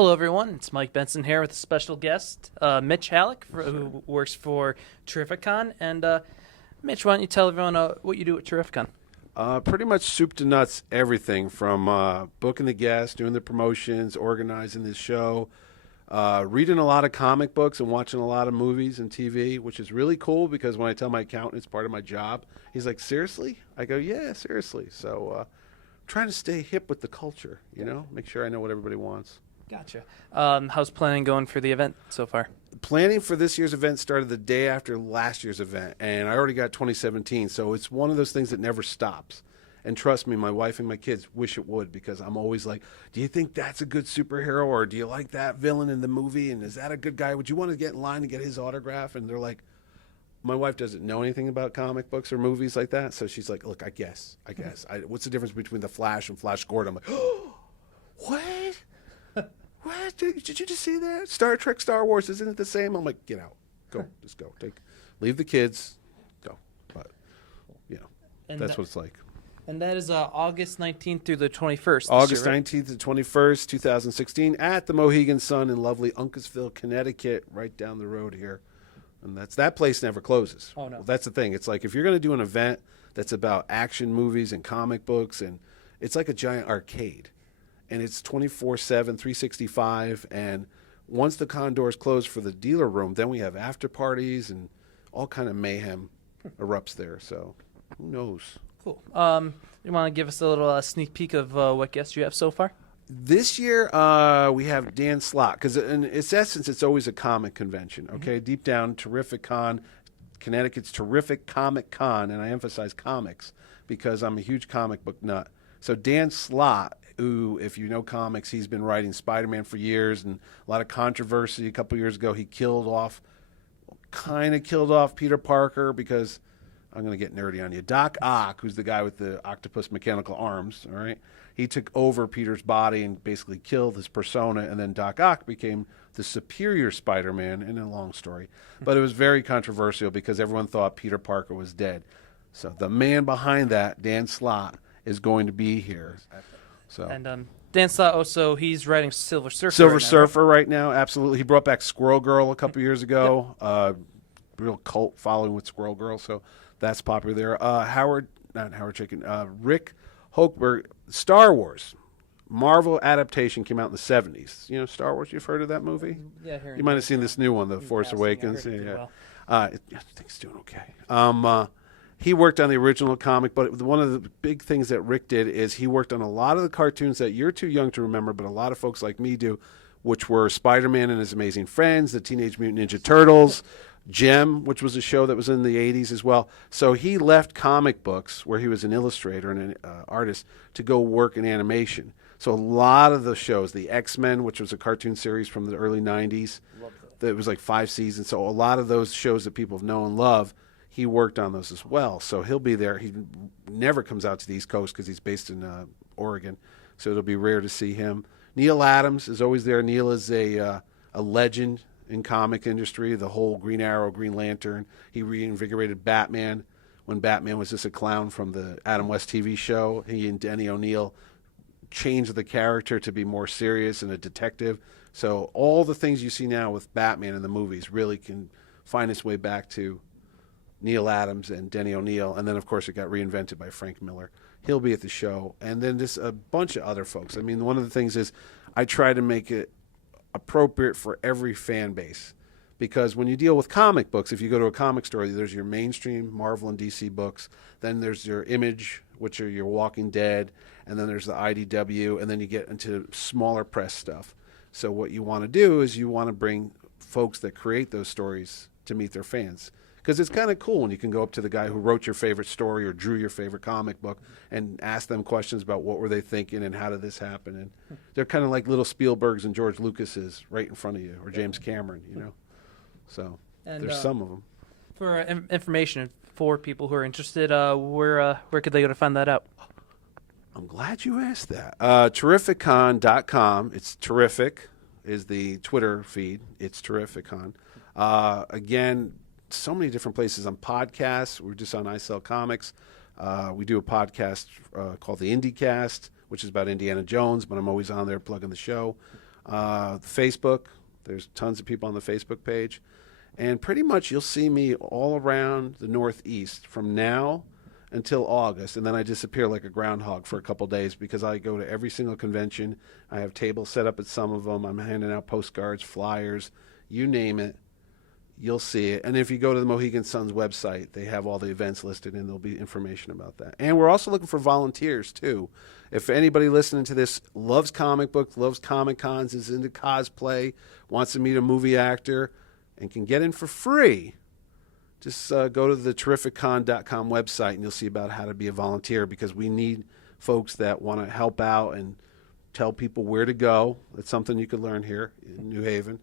Hello, everyone. It's Mike Benson here with a special guest, Mitch Hallock, who works for Terrificon. And Mitch, why don't you tell everyone what you do at Terrificon? Pretty much soup to nuts, everything from booking the guests, doing the promotions, organizing the show, reading a lot of comic books and watching a lot of movies and TV, which is really cool because when I tell my accountant it's part of my job, he's like, seriously? I go, yeah, seriously. So trying to stay hip with the culture, make sure I know what everybody wants. Gotcha. How's planning going for the event so far? Planning for this year's event started the day after last year's event, and I already got 2017, so it's one of those things that never stops. And trust me, my wife and my kids wish it would, because I'm always like, do you think that's a good superhero, or do you like that villain in the movie, and is that a good guy? Would you want to get in line and get his autograph? And they're like, my wife doesn't know anything about comic books or movies like that, so she's like, look, I guess. What's the difference between The Flash and Flash Gordon? I'm like, oh, what? What? Did you just see that? Star Trek, Star Wars, isn't it the same? I'm like, get out. Go. Just go. Leave the kids. Go. But, that's what it's like. And that is August 19th through the 21st. August 19th to 21st, 2016, at the Mohegan Sun in lovely Uncasville, Connecticut, right down the road here. And that place never closes. Oh, no. Well, that's the thing. It's like if you're going to do an event that's about action movies and comic books, and it's like a giant arcade. And it's 24/7, 365. And once the con doors close for the dealer room, then we have after parties and all kind of mayhem erupts there. So who knows? Cool. You want to give us a little sneak peek of what guests you have so far? This year we have Dan Slott, because in its essence, it's always a comic convention. Okay, Deep down, Terrificon, Connecticut's Terrific Comic Con, and I emphasize comics because I'm a huge comic book nut. So Dan Slott, who, if you know comics, he's been writing Spider-Man for years, and a lot of controversy. A couple years ago, he kind of killed off Peter Parker, because I'm going to get nerdy on you. Doc Ock, who's the guy with the octopus mechanical arms, all right? He took over Peter's body and basically killed his persona, and then Doc Ock became the superior Spider-Man, in a long story. But it was very controversial because everyone thought Peter Parker was dead. So the man behind that, Dan Slott, is going to be here. So. And Dan Slott also, he's writing Silver Surfer. Silver Surfer right now, absolutely. He brought back Squirrel Girl a couple years ago. Real cult following with Squirrel Girl, so that's popular there. Rick Hochberg, Star Wars. Marvel adaptation came out in the 70s. You know Star Wars? You've heard of that movie? Yeah, you might have seen this new one, The Force Awakens. I think it's doing okay. He worked on the original comic, but one of the big things that Rick did is he worked on a lot of the cartoons that you're too young to remember, but a lot of folks like me do, which were Spider-Man and His Amazing Friends, the Teenage Mutant Ninja Turtles, Gem, which was a show that was in the 80s as well. So he left comic books, where he was an illustrator and an artist, to go work in animation. So a lot of the shows, the X-Men, which was a cartoon series from the early 90s, that was like 5 seasons. So a lot of those shows that people have known and love, he worked on those as well. So he'll be there. He never comes out to the East Coast because he's based in Oregon. So it'll be rare to see him. Neil Adams is always there. Neil is a legend in comic industry, the whole Green Arrow, Green Lantern. He reinvigorated Batman when Batman was just a clown from the Adam West TV show. He and Denny O'Neil changed the character to be more serious and a detective. So all the things you see now with Batman in the movies really can find its way back to Neil Adams and Denny O'Neil. And then, of course, it got reinvented by Frank Miller. He'll be at the show. And then just a bunch of other folks. I mean, one of the things is I try to make it appropriate for every fan base, because when you deal with comic books, if you go to a comic store, there's your mainstream Marvel and DC books, then there's your Image, which are your Walking Dead, and then there's the IDW, and then you get into smaller press stuff. So what you want to do is you want to bring folks that create those stories to meet their fans, because it's kind of cool when you can go up to the guy who wrote your favorite story or drew your favorite comic book and ask them questions about what were they thinking and how did this happen. And they're kind of like little Spielbergs and George Lucases right in front of you, or James Cameron, So there's some of them. For information for people who are interested, where could they go to find that out? I'm glad you asked that. Terrificon.com. It's terrific is the Twitter feed. It's Terrificon. Again, so many different places on podcasts. We're just on I Sell Comics. We do a podcast called the IndieCast, which is about Indiana Jones, but I'm always on there plugging the show. Facebook, there's tons of people on the Facebook page. And pretty much you'll see me all around the Northeast from now until August, and then I disappear like a groundhog for a couple days because I go to every single convention. I have tables set up at some of them. I'm handing out postcards, flyers, you name it, you'll see it. And if you go to the Mohegan Sun's website, they have all the events listed, and there'll be information about that. And we're also looking for volunteers, too. If anybody listening to this loves comic books, loves Comic Cons, is into cosplay, wants to meet a movie actor, and can get in for free, just go to the Terrificon.com website, and you'll see about how to be a volunteer, because we need folks that want to help out and tell people where to go. That's something you could learn here in New Haven.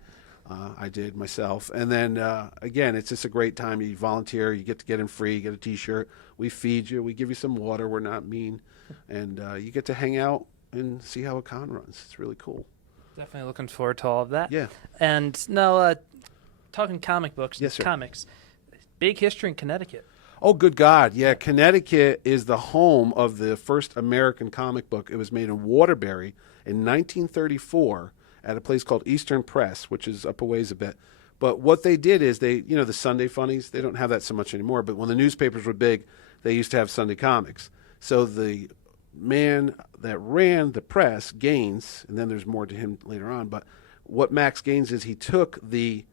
I did myself. And then, again, it's just a great time. You volunteer. You get to get in free. You get a T-shirt. We feed you. We give you some water. We're not mean. And you get to hang out and see how a con runs. It's really cool. Definitely looking forward to all of that. Yeah. And now, talking comic books, yes, sir. Comics, big history in Connecticut. Oh, good God. Yeah, Connecticut is the home of the first American comic book. It was made in Waterbury in 1934 at a place called Eastern Press, which is up a ways a bit. But what they did is the Sunday funnies, they don't have that so much anymore. But when the newspapers were big, they used to have Sunday comics. So the man that ran the press, Gaines, and then there's more to him later on, but what Max Gaines is, he took the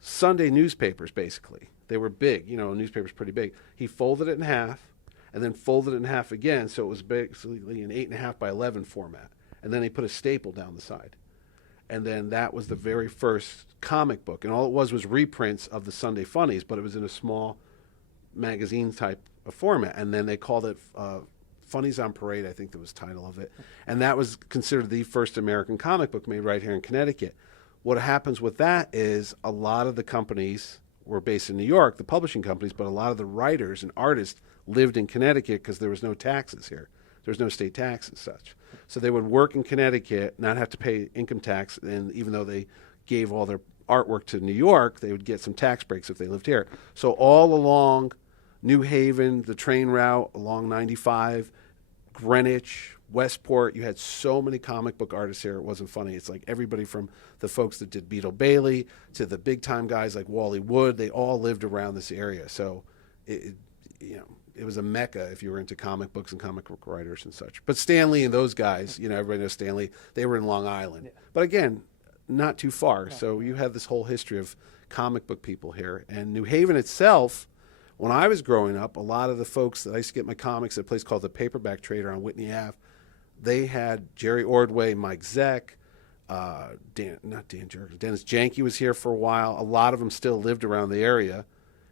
Sunday newspapers, basically. They were big, a newspaper's pretty big. He folded it in half and then folded it in half again, so it was basically an 8.5 by 11 format. And then he put a staple down the side. And then that was the very first comic book. And all it was reprints of the Sunday funnies, but it was in a small magazine type of format. And then they called it Funnies on Parade, I think that was the title of it. And that was considered the first American comic book made right here in Connecticut. What happens with that is a lot of the companies were based in New York, the publishing companies, but a lot of the writers and artists lived in Connecticut because there was no taxes here. There was no state tax and such. So they would work in Connecticut, not have to pay income tax, and even though they gave all their artwork to New York, they would get some tax breaks if they lived here. So all along New Haven, the train route, along 95, Greenwich, Westport, you had so many comic book artists here, it wasn't funny. It's like everybody from the folks that did Beetle Bailey to the big-time guys like Wally Wood, they all lived around this area. So, it was a mecca if you were into comic books and comic book writers and such. But Stan Lee and those guys, everybody knows Stan Lee, they were in Long Island. Yeah. But again, not too far. No. So you have this whole history of comic book people here. And New Haven itself, when I was growing up, a lot of the folks that I used to get my comics at a place called the Paperback Trader on Whitney Ave, they had Jerry Ordway, Mike Zeck, Dennis Janke was here for a while. A lot of them still lived around the area,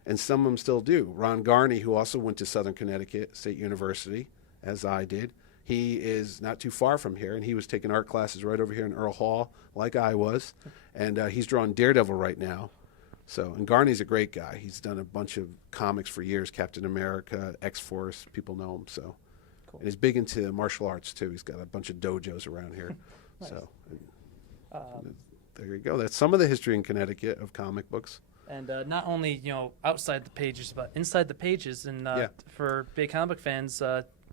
and some of them still do. Ron Garney, who also went to Southern Connecticut State University, as I did, he is not too far from here, and he was taking art classes right over here in Earl Hall, like I was, and he's drawing Daredevil right now. So, and Garney's a great guy. He's done a bunch of comics for years, Captain America, X-Force, people know him, so. Cool. And he's big into martial arts, too. He's got a bunch of dojos around here. Nice. So, there you go. That's some of the history in Connecticut of comic books. And not only, outside the pages, but inside the pages. And for big comic fans,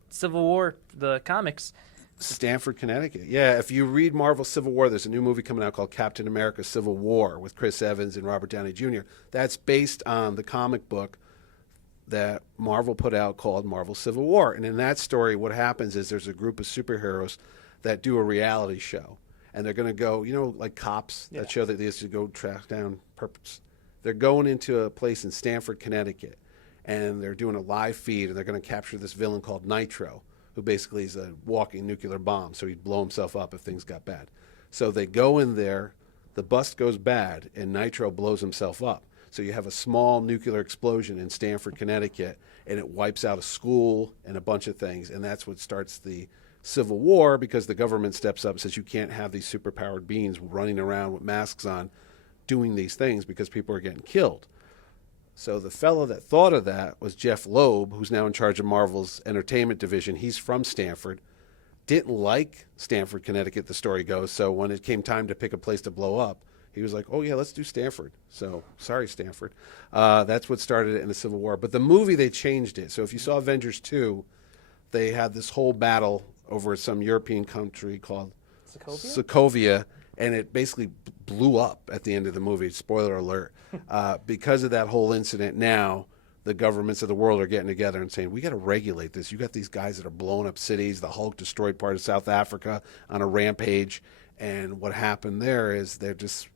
Civil War, the comics. Stamford, Connecticut. Yeah, if you read Marvel Civil War, there's a new movie coming out called Captain America Civil War with Chris Evans and Robert Downey Jr. That's based on the comic book that Marvel put out called Marvel Civil War. And in that story, what happens is there's a group of superheroes that do a reality show. And they're going to go, like Cops, that show that they used to go track down perps. They're going into a place in Stamford, Connecticut, and they're doing a live feed, and they're going to capture this villain called Nitro, who basically is a walking nuclear bomb, so he'd blow himself up if things got bad. So they go in there, the bust goes bad, and Nitro blows himself up. So you have a small nuclear explosion in Stamford, Connecticut, and it wipes out a school and a bunch of things, and that's what starts the Civil War, because the government steps up and says you can't have these superpowered beings running around with masks on doing these things because people are getting killed. So the fellow that thought of that was Jeff Loeb, who's now in charge of Marvel's entertainment division. He's from Stamford. Didn't like Stamford, Connecticut, the story goes. So when it came time to pick a place to blow up, he was like, oh, yeah, let's do Stamford. So sorry, Stamford. That's what started it in the Civil War. But the movie, they changed it. So if you saw Avengers 2, they had this whole battle over some European country called Sokovia, and it basically blew up at the end of the movie. Spoiler alert. Because of that whole incident, now the governments of the world are getting together and saying, we got to regulate this. You got these guys that are blowing up cities. The Hulk destroyed part of South Africa on a rampage. And what happened there is they're just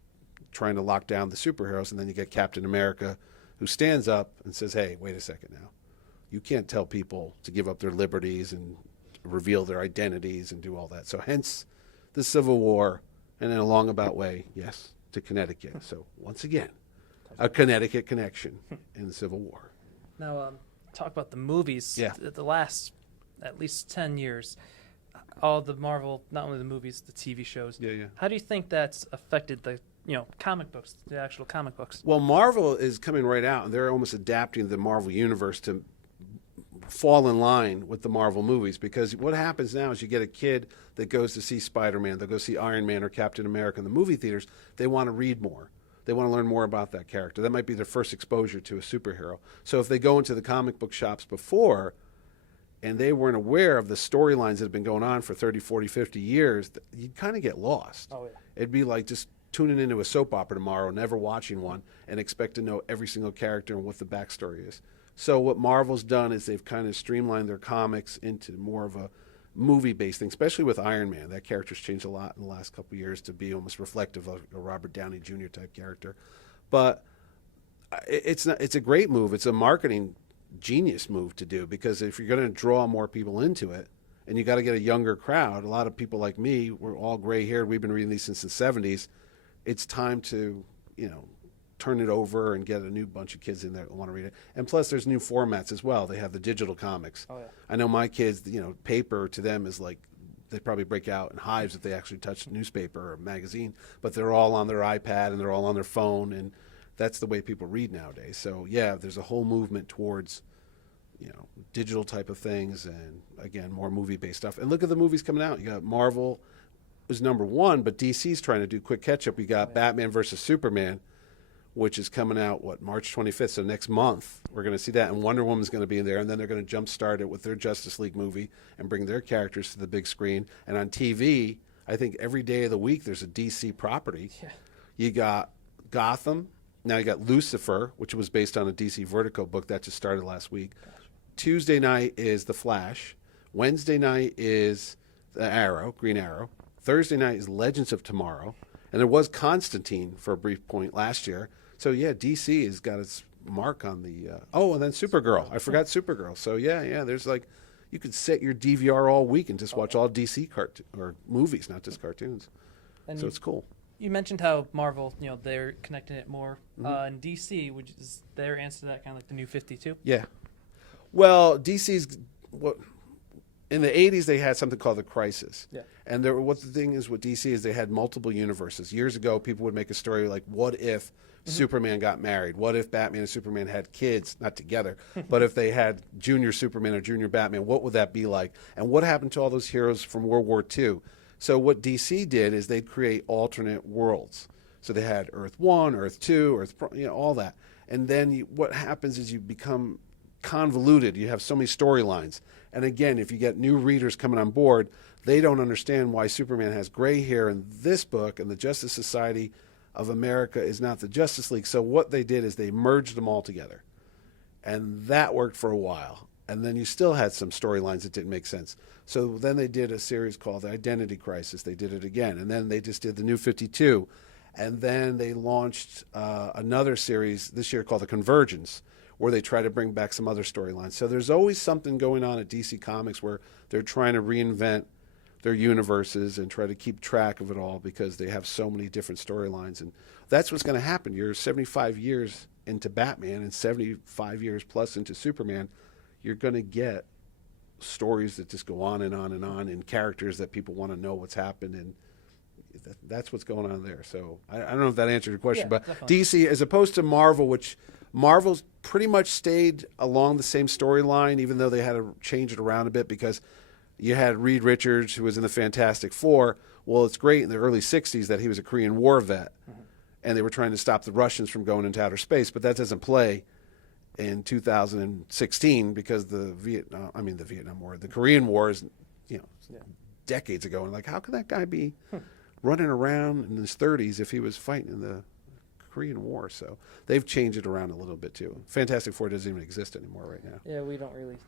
trying to lock down the superheroes. And then you get Captain America, who stands up and says, hey, wait a second now. You can't tell people to give up their liberties and reveal their identities and do all that. So hence the Civil War, and in a long way, yes, to Connecticut. So once again, a Connecticut connection in the Civil War. Now, talk about the movies. Yeah. The last at least 10 years, all the Marvel, not only the movies, the TV shows. Yeah. How do you think that's affected the comic books, the actual comic books? Well, Marvel is coming right out, and they're almost adapting the Marvel universe to fall in line with the Marvel movies, because what happens now is you get a kid that goes to see Spider-Man, they'll go see Iron Man or Captain America in the movie theaters. They want to read more. They want to learn more about that character. That might be their first exposure to a superhero. So if they go into the comic book shops before and they weren't aware of the storylines that have been going on for 30, 40, 50 years, you'd kind of get lost. Oh, yeah. It'd be like just tuning into a soap opera tomorrow, never watching one, and expect to know every single character and what the backstory is. So what Marvel's done is they've kind of streamlined their comics into more of a movie-based thing, especially with Iron Man. That character's changed a lot in the last couple of years to be almost reflective of a Robert Downey Jr. type character. But it's a great move. It's a marketing genius move to do, because if you're going to draw more people into it, and you got to get a younger crowd, a lot of people like me, we're all gray-haired. We've been reading these since the 70s. It's time to, turn it over and get a new bunch of kids in there that want to read it. And plus, there's new formats as well. They have the digital comics. Oh, yeah. I know my kids, paper to them is like, they probably break out in hives if they actually touch newspaper or magazine, but they're all on their iPad and they're all on their phone, and that's the way people read nowadays. So, yeah, there's a whole movement towards, digital type of things, and, again, more movie-based stuff. And look at the movies coming out. You got Marvel was number one, but DC's trying to do quick catch-up. You got Batman versus Superman, which is coming out, March 25th, so next month. We're going to see that, and Wonder Woman's going to be in there, and then they're going to jumpstart it with their Justice League movie and bring their characters to the big screen. And on TV, I think every day of the week there's a DC property. Yeah. You got Gotham. Now you got Lucifer, which was based on a DC Vertigo book that just started last week. Gotcha. Tuesday night is The Flash. Wednesday night is The Arrow, Green Arrow. Thursday night is Legends of Tomorrow. And there was Constantine for a brief point last year. So, yeah, DC has got its mark on the and then Supergirl. I forgot Supergirl. So, yeah, there's you could set your DVR all week and just watch all DC or movies, not just cartoons. And so it's cool. You mentioned how Marvel, they're connecting it more. And DC, which is their answer to that, kind of like the New 52? Yeah. Well, DC's in the 80s, they had something called the Crisis. Yeah. And what the thing is with DC is they had multiple universes. Years ago, people would make a story like, what if Superman got married? What if Batman and Superman had kids, not together, but if they had junior Superman or junior Batman, what would that be like? And what happened to all those heroes from World War II? So what DC did is they'd create alternate worlds. So they had Earth 1, Earth 2, all that. And then what happens is you become convoluted. You have so many storylines. And again, if you get new readers coming on board, they don't understand why Superman has gray hair in this book and the Justice Society of America is not the Justice League. So what they did is they merged them all together. And that worked for a while. And then you still had some storylines that didn't make sense. So then they did a series called The Identity Crisis. They did it again. And then they just did the New 52. And then they launched another series this year called The Convergence, where they try to bring back some other storylines. So there's always something going on at DC Comics where they're trying to reinvent their universes and try to keep track of it all, because they have so many different storylines. And that's what's going to happen. You're 75 years into Batman and 75 years plus into Superman. You're going to get stories that just go on and on and on, and characters that people want to know what's happened, and that's what's going on there. So I don't know if that answered your question, but definitely. DC, as opposed to Marvel, which Marvel's pretty much stayed along the same storyline, even though they had to change it around a bit, because you had Reed Richards, who was in the Fantastic Four. Well, it's great in the early 60s that he was a Korean War vet, and they were trying to stop the Russians from going into outer space, but that doesn't play in 2016 because the Vietnam War, the Korean War is, decades ago. And how can that guy be running around in his 30s if he was fighting in the Korean War. So they've changed it around a little bit too. Fantastic Four doesn't even exist anymore right now. Yeah,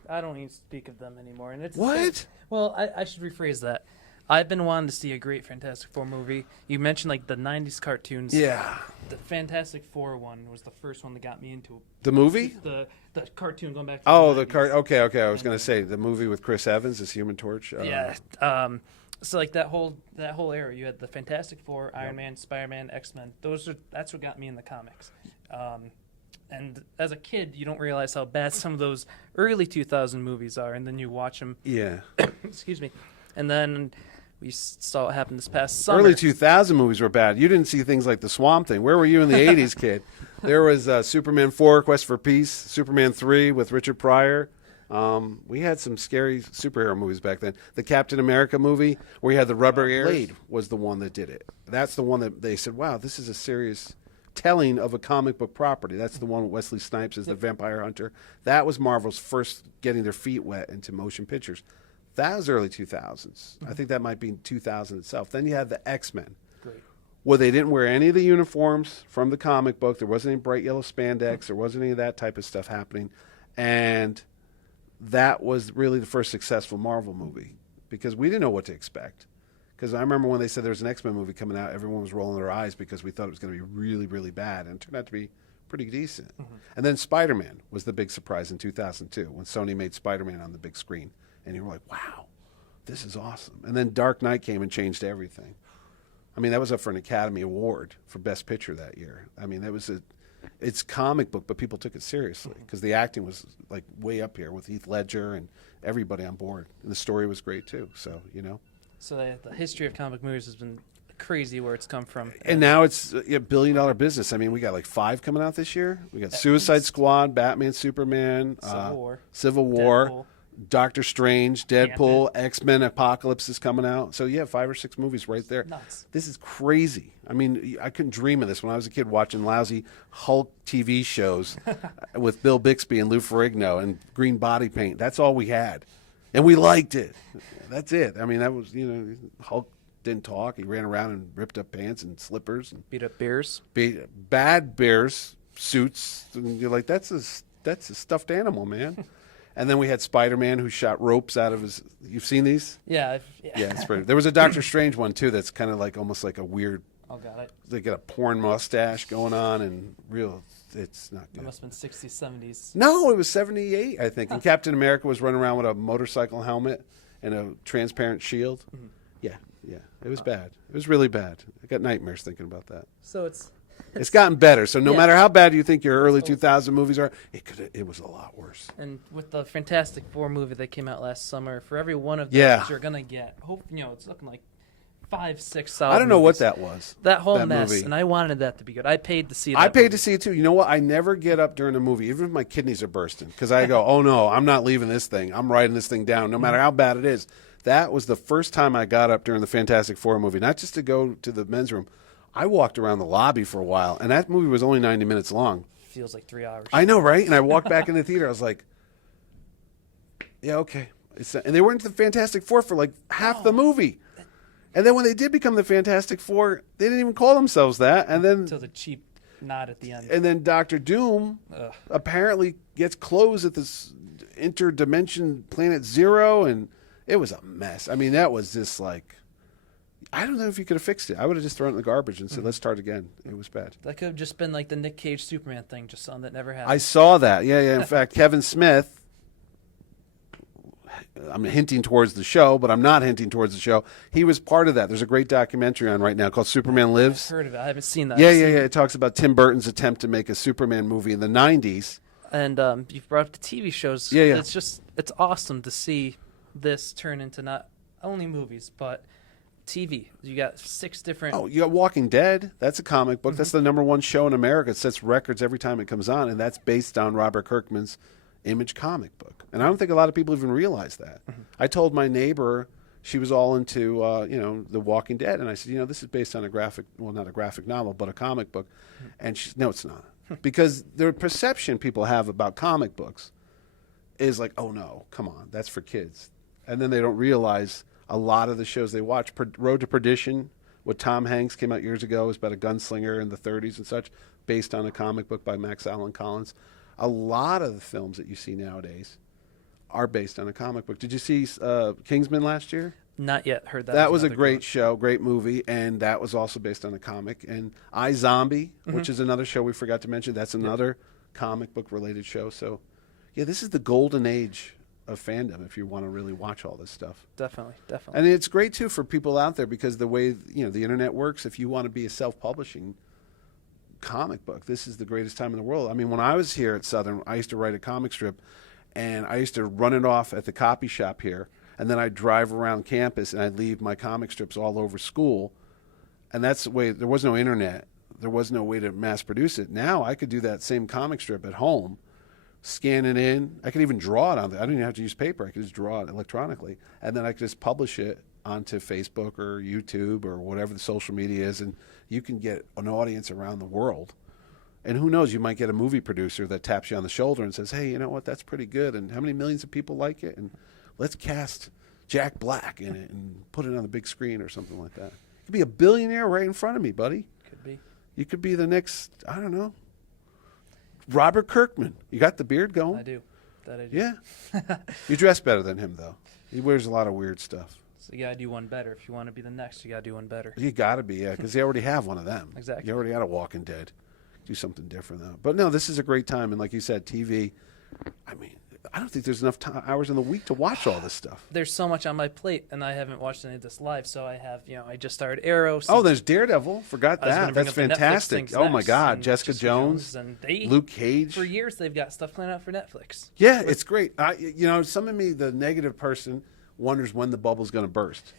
I don't even speak of them anymore. And it's What? Well, I should rephrase that. I've been wanting to see a great Fantastic Four movie. You mentioned like the 90s cartoons. Yeah. The Fantastic Four one was the first one that got me into The movie? the cartoon going back to the cart. Okay. I was going to say the movie with Chris Evans as Human Torch. Yeah. So like that whole era, you had the Fantastic Four, Iron Man, Spider-Man, X-Men. That's what got me in the comics. And as a kid, you don't realize how bad some of those early 2000 movies are, and then you watch them. Yeah. Excuse me. And then we saw what happened this past summer. Early 2000 movies were bad. You didn't see things like the Swamp Thing. Where were you in the 80s, kid? There was Superman 4, Quest for Peace, Superman 3 with Richard Pryor. We had some scary superhero movies back then. The Captain America movie, where you had the rubber ears. Blade was the one that did it. That's the one that they said, wow, this is a serious telling of a comic book property. That's the one with Wesley Snipes as the vampire hunter. That was Marvel's first getting their feet wet into motion pictures. That was early 2000s. I think that might be 2000 itself. Then you had the X-Men. Great. Well, they didn't wear any of the uniforms from the comic book. There wasn't any bright yellow spandex. There wasn't any of that type of stuff happening. And that was really the first successful Marvel movie because we didn't know what to expect. Because I remember when they said there was an X-Men movie coming out, everyone was rolling their eyes because we thought it was going to be really, really bad. And it turned out to be pretty decent. Mm-hmm. And then Spider-Man was the big surprise in 2002 when Sony made Spider-Man on the big screen. And you were like, wow, this is awesome. And then Dark Knight came and changed everything. I mean, that was up for an Academy Award for Best Picture that year. I mean, it's comic book, but people took it seriously because the acting was like way up here with Heath Ledger and everybody on board. And the story was great too. So, So the history of comic movies has been crazy where it's come from. And now it's a billion-dollar business. I mean, we got like 5 coming out this year. We got Suicide Squad, Batman, Superman, Civil War, Deadpool. Doctor Strange, Deadpool, X-Men, Apocalypse is coming out. So, yeah, 5 or 6 movies right there. Nuts. This is crazy. I mean, I couldn't dream of this when I was a kid watching lousy Hulk TV shows with Bill Bixby and Lou Ferrigno and green body paint. That's all we had. And we liked it. That's it. I mean, that was, Hulk didn't talk. He ran around and ripped up pants and slippers. And beat up bears. Bad bears suits. And you're like, that's a stuffed animal, man. And then we had Spider-Man who shot ropes out of his. You've seen these? Yeah. Yeah, it's pretty. There was a Doctor Strange one too. That's kind of like almost like a weird. Oh, got it. They got a porn mustache going on and real. It's not good. It must have been 60s, 70s. No, it was 78, I think. And Captain America was running around with a motorcycle helmet and a transparent shield. Mm-hmm. Yeah. It was bad. It was really bad. I got nightmares thinking about that. So it's gotten better. So no matter how bad you think your early 2000 movies are, it was a lot worse. And with the Fantastic Four movie that came out last summer, for every one of those you're gonna get, it's looking like 5, 6 solid. I don't know movies. what that was. That whole mess, movie. And I wanted that to be good. I paid to see. I paid to see it too. You know what? I never get up during a movie, even if my kidneys are bursting, because I go, "Oh no, I'm not leaving this thing. I'm writing this thing down, no matter how bad it is." That was the first time I got up during the Fantastic Four movie, not just to go to the men's room. I walked around the lobby for a while, and that movie was only 90 minutes long. Feels like 3 hours. I know, right? And I walked back in the theater. I was like, "Yeah, okay." And they weren't the Fantastic Four for like half the movie. And then when they did become the Fantastic Four, they didn't even call themselves that. And then until the cheap nod at the end. And then Dr. Doom apparently gets clothes at this interdimension planet Zero, and it was a mess. I mean, that was just like, I don't know if you could have fixed it. I would have just thrown it in the garbage and said, let's start again. It was bad. That could have just been like the Nick Cage Superman thing, just something that never happened. I saw that. Yeah. In fact, Kevin Smith, I'm hinting towards the show, but I'm not hinting towards the show. He was part of that. There's a great documentary on right now called Superman Lives. I've heard of it. I haven't seen that. Yeah. It talks about Tim Burton's attempt to make a Superman movie in the 90s. And you've brought up the TV shows. Yeah. It's awesome to see this turn into not only movies, but TV. You got 6 different... Oh, you got Walking Dead. That's a comic book. Mm-hmm. That's the #1 show in America. It sets records every time it comes on, and that's based on Robert Kirkman's Image comic book. And I don't think a lot of people even realize that. Mm-hmm. I told my neighbor, she was all into, The Walking Dead, and I said, this is based on not a graphic novel, but a comic book. Mm-hmm. And she said, no, it's not. Because the perception people have about comic books is like, oh, no, come on, that's for kids. And then they don't realize a lot of the shows they watch, Road to Perdition, With Tom Hanks came out years ago. It was about a gunslinger in the 30s and such, based on a comic book by Max Allan Collins. A lot of the films that you see nowadays are based on a comic book. Did you see Kingsman last year? Not yet. Heard that. That was a great show, great movie, and that was also based on a comic. And iZombie, which is another show we forgot to mention, that's another comic book related show. So, yeah, this is the golden age of fandom if you want to really watch all this stuff. Definitely. And it's great too for people out there because the way the internet works, if you want to be a self-publishing comic book, this is the greatest time in the world. I mean, when I was here at Southern, I used to write a comic strip, and I used to run it off at the copy shop here, and then I'd drive around campus and I'd leave my comic strips all over school. And that's the way. There was no internet. There was no way to mass produce it. Now I could do that same comic strip at home, scan it in. I could even draw it on there. I don't even have to use paper. I could just draw it electronically. And then I could just publish it onto Facebook or YouTube or whatever the social media is. And you can get an audience around the world. And who knows, you might get a movie producer that taps you on the shoulder and says, hey, you know what, that's pretty good. And how many millions of people like it? And let's cast Jack Black in it and put it on the big screen or something like that. You could be a billionaire right in front of me, buddy. Could be. You could be the next, I don't know, Robert Kirkman. You got the beard going? I do. That I do. Yeah. You dress better than him, though. He wears a lot of weird stuff. So you got to do one better. If you want to be the next, you got to do one better. You got to be, yeah, because they already have one of them. Exactly. You already had a Walking Dead. Do something different, though. But no, this is a great time. And like you said, TV, I mean, I don't think there's enough hours in the week to watch all this stuff. There's so much on my plate, and I haven't watched any of this live. So I have, I just started Arrow. Oh, there's Daredevil. Forgot that. That's fantastic. Oh, my God. Jessica Jones. And Luke Cage. For years, they've got stuff planned out for Netflix. Yeah, it's great. Some of me, the negative person, wonders when the bubble's going to burst.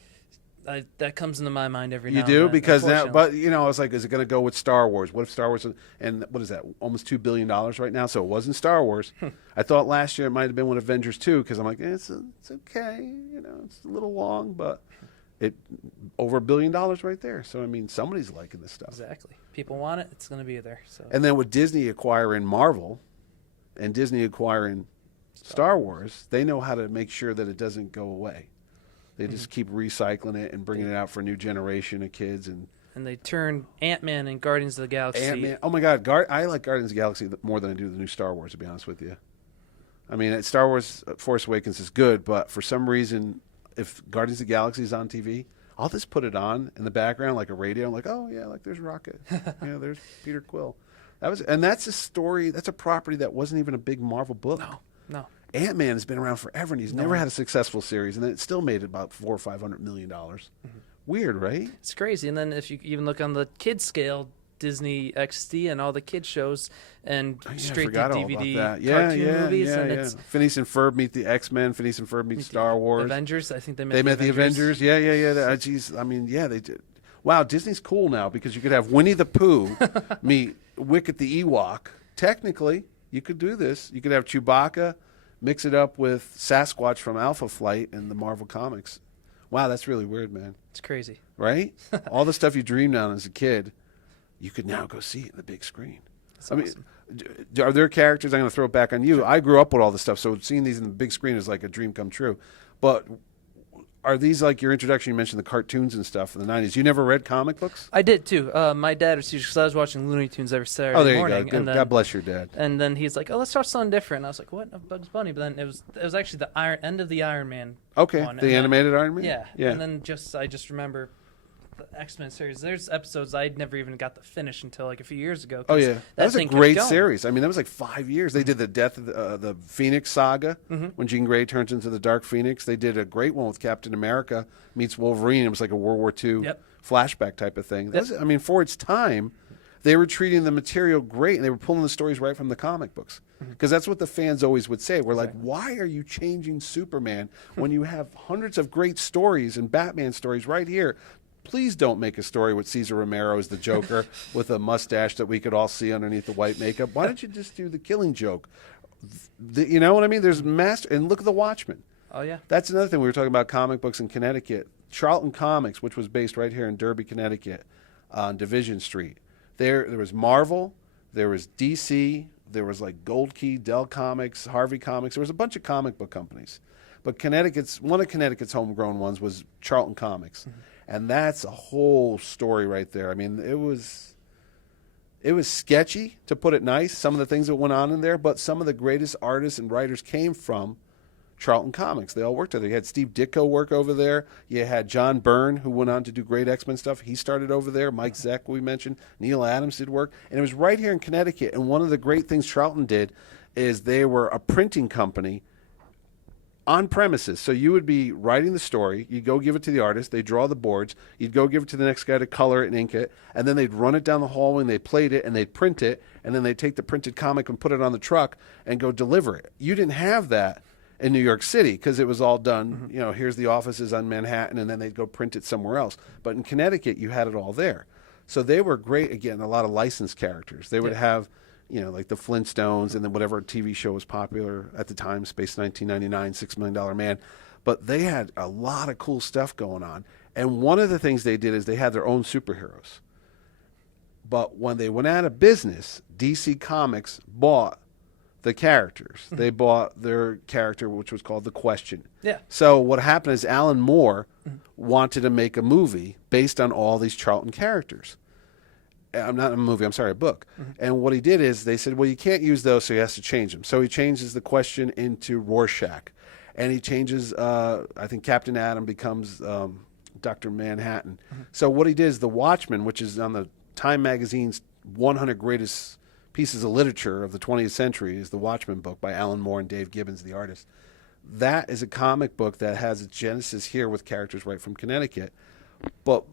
That comes into my mind every now and then. You do? Because now, but, I was like, is it going to go with Star Wars? What if Star Wars, and what is that, almost $2 billion right now? So it wasn't Star Wars. I thought last year it might have been with Avengers 2, because I'm like, it's okay. It's a little long, but over $1 billion right there. So, I mean, somebody's liking this stuff. Exactly. People want it, it's going to be there. So. And then with Disney acquiring Marvel and Disney acquiring Star Wars, they know how to make sure that it doesn't go away. They just keep recycling it and bringing it out for a new generation of kids. And they turn Ant-Man and Guardians of the Galaxy. Ant-Man. Oh, my God. I like Guardians of the Galaxy more than I do the new Star Wars, to be honest with you. I mean, Star Wars Force Awakens is good, but for some reason, if Guardians of the Galaxy is on TV, I'll just put it on in the background like a radio. I'm like, oh, yeah, like there's Rocket. There's Peter Quill. That's a story, that's a property that wasn't even a big Marvel book. No. Ant-Man has been around forever, and he's never had a successful series, and then it still made about $400 or $500 million. Weird, right? It's crazy. And then if you even look on the kids scale, Disney XD and all the kids shows and straight to DVD cartoon movies. It's Phineas and Ferb meet the X-Men. Phineas and Ferb meet Star Wars. Avengers. I think they met the Avengers. Yeah. Geez, I mean, yeah, they did. Wow, Disney's cool now because you could have Winnie the Pooh meet Wicket the Ewok. Technically, you could do this. You could have Chewbacca. Mix it up with Sasquatch from Alpha Flight in the Marvel Comics. Wow, that's really weird, man. It's crazy. Right? All the stuff you dreamed on as a kid, you could now go see it in the big screen. That's awesome. Mean, are there characters, I'm going to throw it back on you. Sure. I grew up with all this stuff, so seeing these in the big screen is like a dream come true. But are these like your introduction? You mentioned the cartoons and stuff in the 90s. You never read comic books? I did, too. My dad was huge because I was watching Looney Tunes every Saturday morning. Oh, there you go. God bless your dad. And then he's like, oh, let's watch something different. And I was like, what? Bugs Bunny. But then it was actually the end of the Iron Man one. The animated Iron Man? Yeah. And then I just remember the X-Men series. There's episodes I'd never even got to finish until like a few years ago. Oh, yeah. That was a great series. I mean, that was like 5 years. They did the death of the Phoenix saga when Jean Grey turns into the Dark Phoenix. They did a great one with Captain America meets Wolverine. It was like a World War II flashback type of thing. I mean, for its time, they were treating the material great, and they were pulling the stories right from the comic books. Because that's what the fans always would say. We're like, why are you changing Superman when you have hundreds of great stories and Batman stories right here? Please don't make a story with Cesar Romero as the Joker with a mustache that we could all see underneath the white makeup. Why don't you just do the Killing Joke? You know what I mean? There's and look at The Watchmen. Oh, yeah. That's another thing. We were talking about comic books in Connecticut. Charlton Comics, which was based right here in Derby, Connecticut, on Division Street. There was Marvel, there was DC, there was like Gold Key, Dell Comics, Harvey Comics. There was a bunch of comic book companies. But one of Connecticut's homegrown ones was Charlton Comics. And that's a whole story right there. I mean, it was sketchy, to put it nice, some of the things that went on in there, but some of the greatest artists and writers came from Charlton Comics. They all worked there. You had Steve Ditko work over there. You had John Byrne, who went on to do great X-Men stuff. He started over there. Mike Zeck, we mentioned. Neil Adams did work. And it was right here in Connecticut. And one of the great things Charlton did is they were a printing company on premises. So you would be writing the story. You'd go give it to the artist. They'd draw the boards. You'd go give it to the next guy to color it and ink it. And then they'd run it down the hallway and they'd plate it and they'd print it. And then they'd take the printed comic and put it on the truck and go deliver it. You didn't have that in New York City because it was all done, you know, here's the offices on Manhattan, and then they'd go print it somewhere else. But in Connecticut, you had it all there. So they were great, again, a lot of licensed characters. They would have, you know, like the Flintstones and then whatever TV show was popular at the time, Space 1999, $6 Million Man. But they had a lot of cool stuff going on. And one of the things they did is they had their own superheroes. But when they went out of business, DC Comics bought the characters. They bought their character, which was called The Question. Yeah. So what happened is Alan Moore wanted to make a movie based on all these Charlton characters. Not a movie, I'm sorry, a book. And what he did is they said, well, you can't use those, so he has to change them. So he changes The Question into Rorschach. And he changes, I think Captain Atom becomes Dr. Manhattan. So what he did is The Watchmen, which is on the Time Magazine's 100 greatest pieces of literature of the 20th century, is the Watchmen book by Alan Moore and Dave Gibbons, the artist. That is a comic book that has its genesis here with characters right from Connecticut. But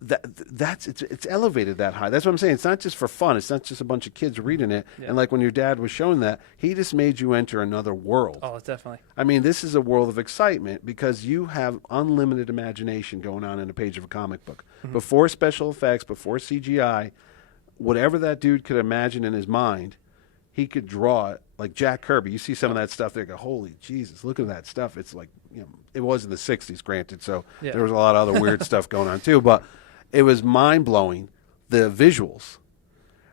it's elevated that high. That's what I'm saying. It's not just for fun. It's not just a bunch of kids reading it. Yeah. And like when your dad was showing that, he just made you enter another world. Oh, definitely. I mean, this is a world of excitement because you have unlimited imagination going on in a page of a comic book. Before special effects, before CGI, whatever that dude could imagine in his mind, he could draw it. Like Jack Kirby, you see some of that stuff there, go, holy Jesus, look at that stuff. It's like, you know, it was in the 60s, granted, so there was a lot of other weird stuff going on too, but it was mind-blowing, the visuals.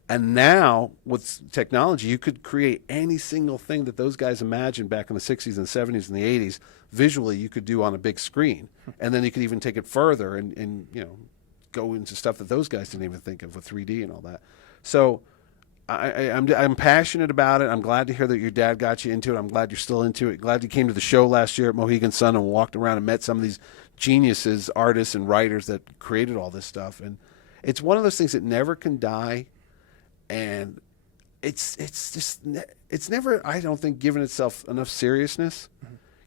And now, with technology, you could create any single thing that those guys imagined back in the 60s and 70s and the 80s, visually you could do on a big screen. And then you could even take it further and you know, go into stuff that those guys didn't even think of with 3D and all that. So I'm passionate about it. I'm glad to hear that your dad got you into it. I'm glad you're still into it. Glad you came to the show last year at Mohegan Sun and walked around and met some of these geniuses, artists, and writers that created all this stuff. And it's one of those things that never can die. And it's never, I don't think, given itself enough seriousness.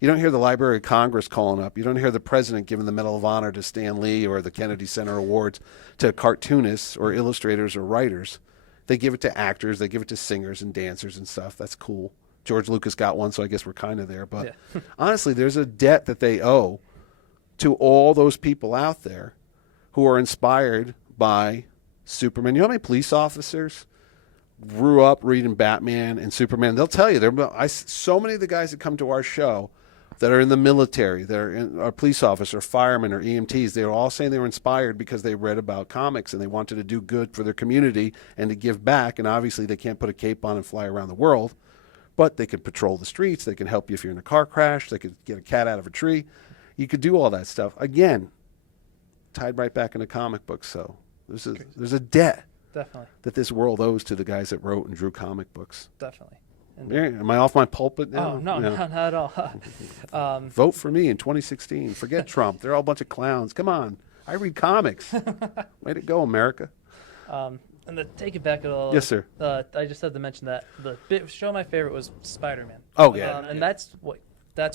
You don't hear the Library of Congress calling up. You don't hear the president giving the Medal of Honor to Stan Lee or the Kennedy Center Awards to cartoonists or illustrators or writers. They give it to actors. They give it to singers and dancers and stuff. That's cool. George Lucas got one, so I guess we're kind of there. But honestly, there's a debt that they owe to all those people out there who are inspired by Superman. You know how many police officers grew up reading Batman and Superman? They'll tell you. So many of the guys that come to our show that are in the military, that are police officers, firemen, or EMTs, they're all saying they were inspired because they read about comics and they wanted to do good for their community and to give back. And obviously they can't put a cape on and fly around the world, but they could patrol the streets. They can help you if you're in a car crash. They could get a cat out of a tree. You could do all that stuff. Again, tied right back into comic books. So there's a debt definitely that this world owes to the guys that wrote and drew comic books. Definitely. Am I off my pulpit now? Oh, no, not at all. Vote for me in 2016. Forget Trump. They're all a bunch of clowns. Come on. I read comics. Way to go, America. And to take it back a little. Yes, sir. I just had to mention that the show my favorite was Spider-Man. Oh, yeah. And that's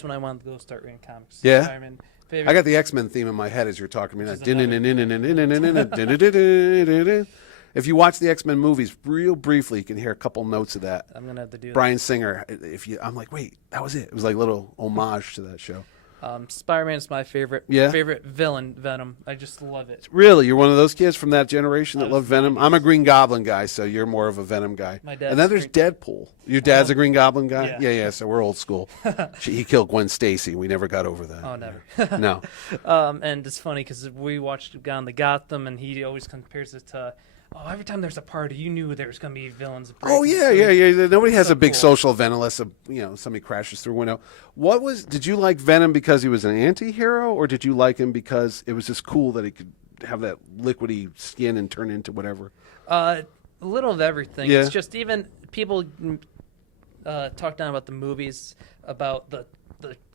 when I wanted to go start reading comics. Yeah? Spider-Man. I got the X-Men theme in my head as you're talking to me. If you watch the X-Men movies real briefly, you can hear a couple notes of that. I'm gonna have to do Bryan Singer. I'm like, wait, that was it. It was like a little homage to that show. Spider-Man is my favorite villain, Venom. I just love it. Really? You're one of those kids from that generation that love Venom? I'm a Green Goblin guy, so you're more of a Venom guy. My dad. And then there's Deadpool. Your dad's a Green Goblin guy? Yeah, so we're old school. He killed Gwen Stacy. We never got over that. Oh, never. No. And it's funny because we watched Gone to Gotham, and he always compares it to Oh, every time there's a party, you knew there was going to be villains. Oh yeah. Nobody has so a big cool. social event unless somebody crashes through a window. Did you like Venom because he was an anti-hero, or did you like him because it was just cool that he could have that liquidy skin and turn into whatever? A little of everything. Yeah. It's just even people talk down about the movies about the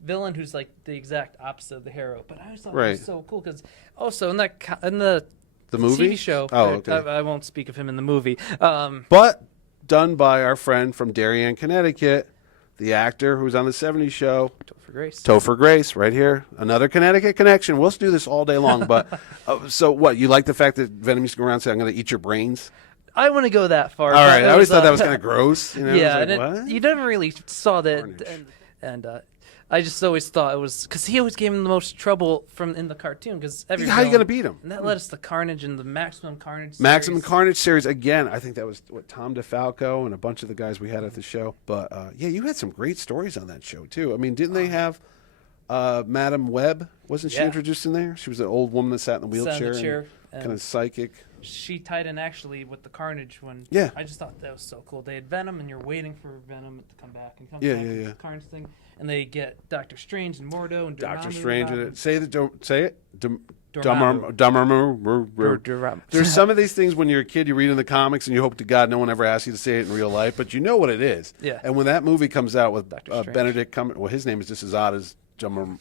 villain who's like the exact opposite of the hero. But I always thought it was so cool because also in the movie TV show. Oh, okay. I won't speak of him in the movie. But done by our friend from Darien, Connecticut, the actor who's on the '70s show, Topher Grace, right here. Another Connecticut connection. We'll do this all day long. But so what? You like the fact that Venom used to go around and say, "I'm going to eat your brains"? I wouldn't go that far. All right, I always thought that was kind of gross. Yeah, what? You never really saw that, and I just always thought it was because he always gave him the most trouble in the cartoon. Because how are you going to beat him? And that led us to Carnage and the Maximum Carnage series. Maximum Carnage series again. I think that was Tom DeFalco and a bunch of the guys we had at the show. But you had some great stories on that show too. I mean, didn't they have Madam Web? Wasn't she introduced in there? She was an old woman that sat in the wheelchair, kind of psychic. She tied in actually with the Carnage one. Yeah. I just thought that was so cool. They had Venom, and you're waiting for Venom to come back and come back. With the Carnage thing, and they get Doctor Strange and Mordo and Dormammu. Doctor Strange. Say it. Dormammu. There's some of these things when you're a kid you read in the comics and you hope to God no one ever asks you to say it in real life, but you know what it is. Yeah. And when that movie comes out with Benedict Cumberbatch, well, his name is just as odd as when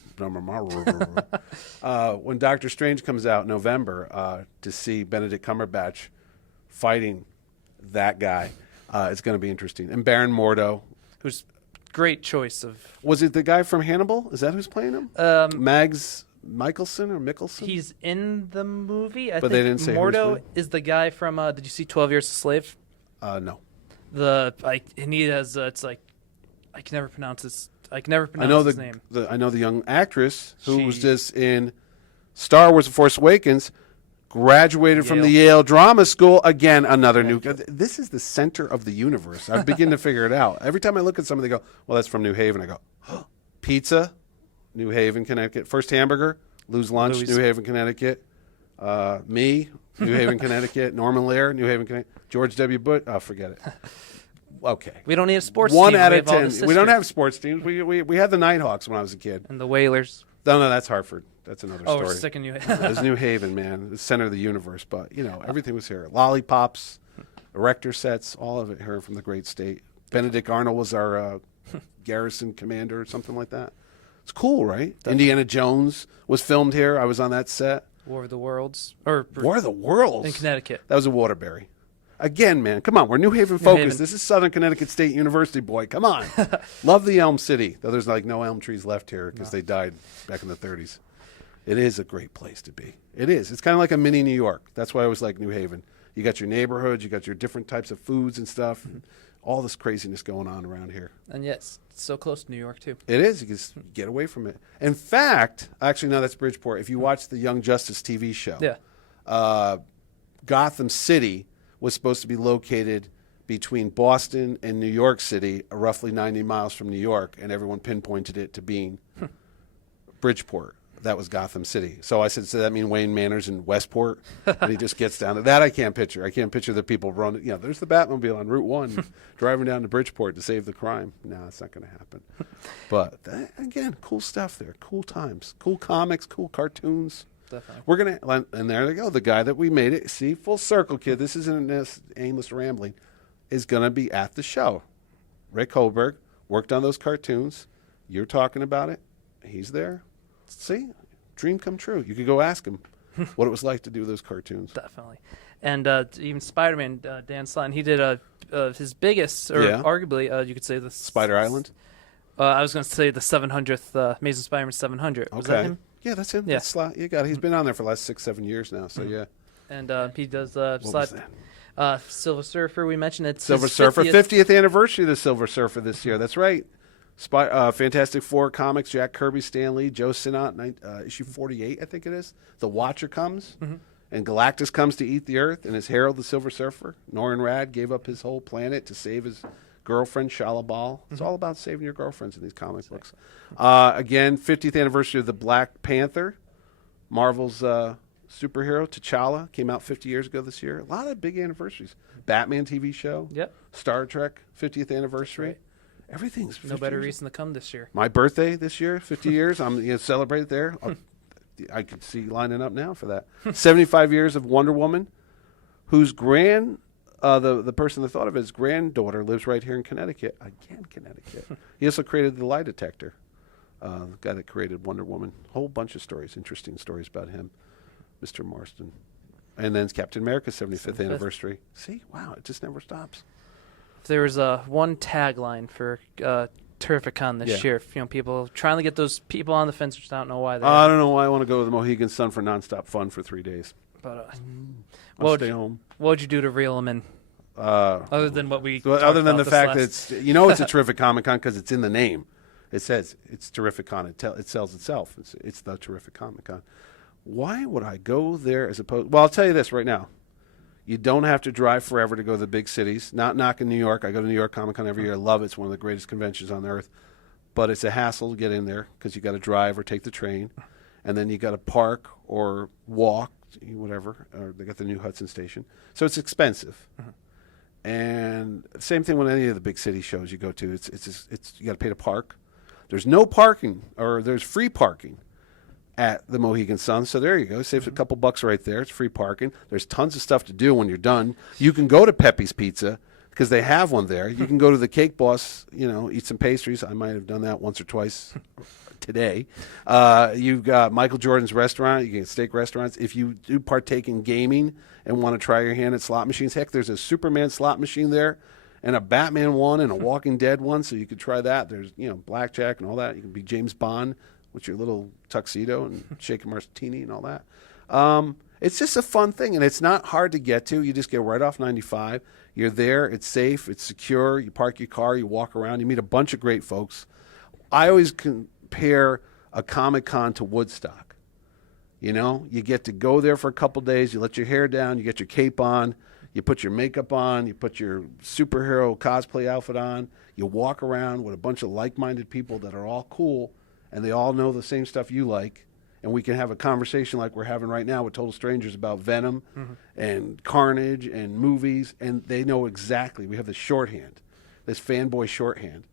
Doctor Strange comes out in November to see Benedict Cumberbatch fighting that guy, it's going to be interesting. And Baron Mordo, who's great choice of. Was it the guy from Hannibal? Is that who's playing him? Mads Mikkelsen or Mikkelsen? He's in the movie. I but think they didn't say Mordo is the guy from. Did you see 12 Years a Slave? No. And he has. It's like I can never pronounce this. I can never pronounce his name. I know the young actress who was just in Star Wars: The Force Awakens, graduated from the Yale Drama School. Again, another new. This is the center of the universe. I begin to figure it out. Every time I look at somebody, they go, "Well, that's from New Haven." I go, oh, "Pizza, New Haven, Connecticut. First hamburger, Lou's Lunch, New Haven, Connecticut. Me, New Haven, Connecticut. Norman Lear, New Haven, Connecticut. George W. Bush. Oh, forget it." Okay. We don't need a sports team. 1 out of 10. We don't have sports teams. We had the Nighthawks when I was a kid. And the Whalers. No, that's Hartford. That's another story. Oh, we're sick of New Haven. It's New Haven, man. The center of the universe. But, everything was here. Lollipops, erector sets, all of it here from the great state. Benedict Arnold was our garrison commander or something like that. It's cool, right? Definitely. Indiana Jones was filmed here. I was on that set. War of the Worlds. War of the Worlds? In Connecticut. That was a Waterbury. Again, man, come on. We're New Haven focused. This is Southern Connecticut State University, boy. Come on. Love the Elm City, though there's no elm trees left here because they died back in the 30s. It is a great place to be. It is. It's kind of like a mini New York. That's why I always like New Haven. You got your neighborhoods. You got your different types of foods and stuff. And all this craziness going on around here. And yes, it's so close to New York, too. It is. You can just get away from it. In fact, actually, no, that's Bridgeport. If you watch the Young Justice TV show, Gotham City was supposed to be located between Boston and New York City, roughly 90 miles from New York, and everyone pinpointed it to being Bridgeport. That was Gotham City. So I said, so that mean Wayne Manor's in Westport? And he just gets down to that. I can't picture. I can't picture the people running. There's the Batmobile on Route 1 driving down to Bridgeport to save the crime. No, it's not going to happen. But, again, cool stuff there. Cool times. Cool comics, cool cartoons. Definitely. We're going to, and there they go. The guy that we made it, see, full circle, kid. This isn't an aimless rambling, is going to be at the show. Rick Holberg worked on those cartoons. You're talking about it. He's there. See, dream come true. You could go ask him what it was like to do those cartoons. Definitely. And even Spider-Man, Dan Slott, he did his biggest, or arguably, you could say the Spider Island? I was going to say the 700th, Amazing Spider-Man 700. Was that him? Yeah, that's him. Yeah. That's Slott. You got it. He's been on there for the last 6-7 years now, so yeah. And he does Slott. Silver Surfer, we mentioned it. Silver Surfer, 50th anniversary of the Silver Surfer this year. That's right. Fantastic Four comics, Jack Kirby, Stan Lee, Joe Sinnott, issue 48, I think it is. The Watcher comes, and Galactus comes to eat the Earth, and is Harold the Silver Surfer. Norrin Radd gave up his whole planet to save his girlfriend, Shalabal. It's all about saving your girlfriends in these comic books. Again, 50th anniversary of the Black Panther, Marvel's superhero, T'Challa, came out 50 years ago this year. A lot of big anniversaries. Batman TV show. Yep. Star Trek, 50th anniversary. Right. Everything's 50 No better years. reason to come this year. My birthday this year, 50 years. I'm going to celebrate it there. I could see you lining up now for that. 75 years of Wonder Woman, whose the person that thought of it, his granddaughter lives right here in Connecticut. Again, Connecticut. He also created the lie detector. The guy that created Wonder Woman. Whole bunch of stories, interesting stories about him, Mr. Marston. And then it's Captain America's 75th anniversary. See, wow, it just never stops. If there was one tagline for Terrificon this year, people trying to get those people on the fence, which I don't know why. I don't know why I want to go to the Mohegan Sun for nonstop fun for 3 days. But I'll stay home. What would you do to reel them in? Other than what we other than the fact that it's it's a terrific Comic-Con because it's in the name. It says it's Terrificon. It sells itself. It's the Terrific Comic-Con. Why would I go there as opposed? Well, I'll tell you this right now. You don't have to drive forever to go to the big cities. Not knocking New York. I go to New York Comic-Con every year. I love it. It's one of the greatest conventions on earth. But it's a hassle to get in there because you got to drive or take the train, and then you got to park or walk, whatever. Or they got the new Hudson Station, so it's expensive. And same thing with any of the big city shows you go to. It's you got to pay to park. There's no parking, or there's free parking at the Mohegan Sun. So there you go. Saves a couple bucks right there. It's free parking. There's tons of stuff to do when you're done. You can go to Pepe's Pizza because they have one there. You can go to the Cake Boss, eat some pastries. I might have done that once or twice today. You've got Michael Jordan's restaurant. You can get steak restaurants. If you do partake in gaming and want to try your hand at slot machines, heck, there's a Superman slot machine there, and a Batman one, and a Walking Dead one, so you could try that. There's, blackjack and all that. You can be James Bond with your little tuxedo and shake a martini and all that. It's just a fun thing, and it's not hard to get to. You just get right off 95. You're there. It's safe. It's secure. You park your car. You walk around. You meet a bunch of great folks. I always compare a Comic-Con to Woodstock. You get to go there for a couple days. You let your hair down. You get your cape on. You put your makeup on, you put your superhero cosplay outfit on, you walk around with a bunch of like-minded people that are all cool, and they all know the same stuff you like, and we can have a conversation like we're having right now with total strangers about Venom and Carnage and movies, and they know exactly. We have this shorthand, this fanboy shorthand,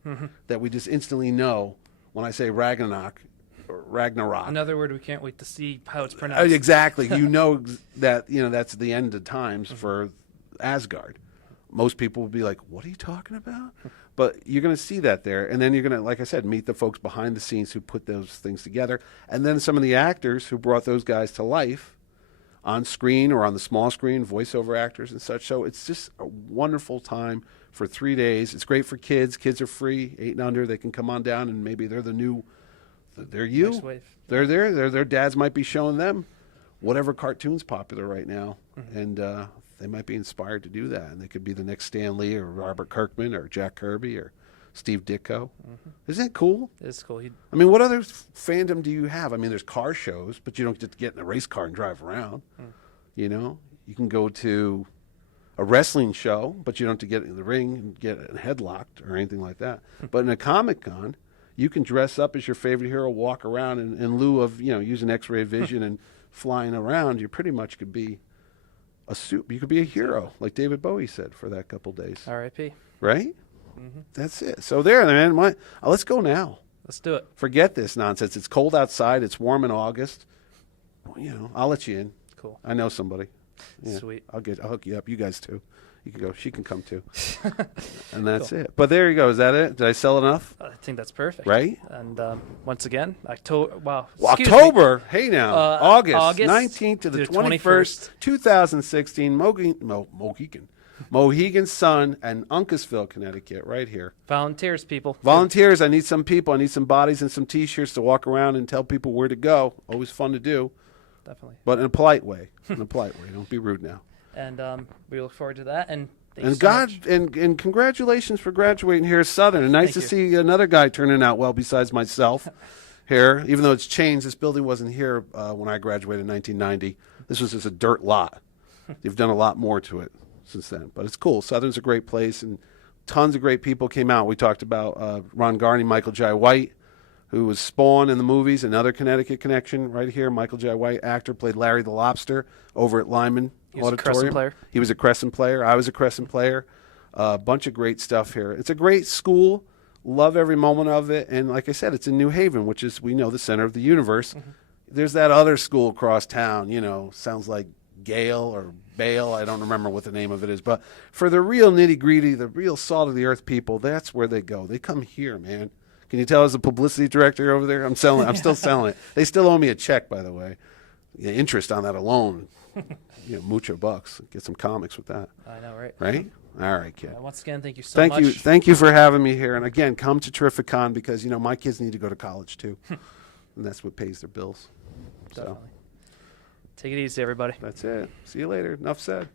that we just instantly know when I say Ragnarok. Another word we can't wait to see how it's pronounced. Exactly. That that's the end of times for Asgard. Most people will be like, what are you talking about? But you're going to see that there. And then you're going to, like I said, meet the folks behind the scenes who put those things together. And then some of the actors who brought those guys to life on screen or on the small screen, voiceover actors and such. So it's just a wonderful time for 3 days. It's great for kids. Kids are free, 8 and under. They can come on down, and maybe they're they're you. Next wave. They're there. Their dads might be showing them whatever cartoon's popular right now. And they might be inspired to do that. And they could be the next Stan Lee or Robert Kirkman or Jack Kirby or Steve Ditko. Isn't that cool? It's cool. What other fandom do you have? There's car shows, but you don't get to get in a race car and drive around. You can go to a wrestling show, but you don't have to get in the ring and get headlocked or anything like that. But in a Comic-Con, you can dress up as your favorite hero, walk around in lieu of, using X-ray vision and flying around. You pretty much could be you could be a hero, like David Bowie said, for that couple days. R.I.P. Right? That's it. So there, man. Let's go now. Let's do it. Forget this nonsense. It's cold outside. It's warm in August. I'll let you in. Cool. I know somebody. Yeah, Sweet. I'll hook you up. You guys too. You can go. She can come too. And that's it. But there you go. Is that it? Did I sell enough? I think that's perfect. Right? And once again, October. Wow. October. Hey now. August 19th to the 21st. 2016. Mohegan Sun and Uncasville, Connecticut, right here. Volunteers, people. Volunteers. I need some people. I need some bodies and some T-shirts to walk around and tell people where to go. Always fun to do. Definitely. But in a polite way. Don't be rude now. And we look forward to that. And and congratulations for graduating here at Southern. And nice to see another guy turning out well besides myself here. Even though it's changed, this building wasn't here when I graduated in 1990. This was just a dirt lot. They've done a lot more to it since then. But it's cool. Southern's a great place, and tons of great people came out. We talked about Ron Garney, Michael Jai White, who was Spawn in the movies, another Connecticut connection right here. Michael J. White, actor, played Larry the Lobster over at Lyman He was a Auditorium. Crescent player. He was a Crescent player. I was a Crescent player. A bunch of great stuff here. It's a great school. Love every moment of it. And like I said, it's in New Haven, which is, we know, the center of the universe. Mm-hmm. There's that other school across town, you know, sounds like Gale or Bale. I don't remember what the name of it is. But for the real nitty-gritty, the real salt-of-the-earth people, that's where they go. They come here, man. Can you tell as a publicity director over there? I'm still selling it. They still owe me a check, by the way. Yeah, interest on that alone. Mucho bucks. Get some comics with that. I know, right? Right? All right, kid. Once again, thank you so much. Thank you for having me here. And again, come to Terrificon because, my kids need to go to college too. And that's what pays their bills. Definitely. Take it easy, everybody. That's it. See you later. Enough said.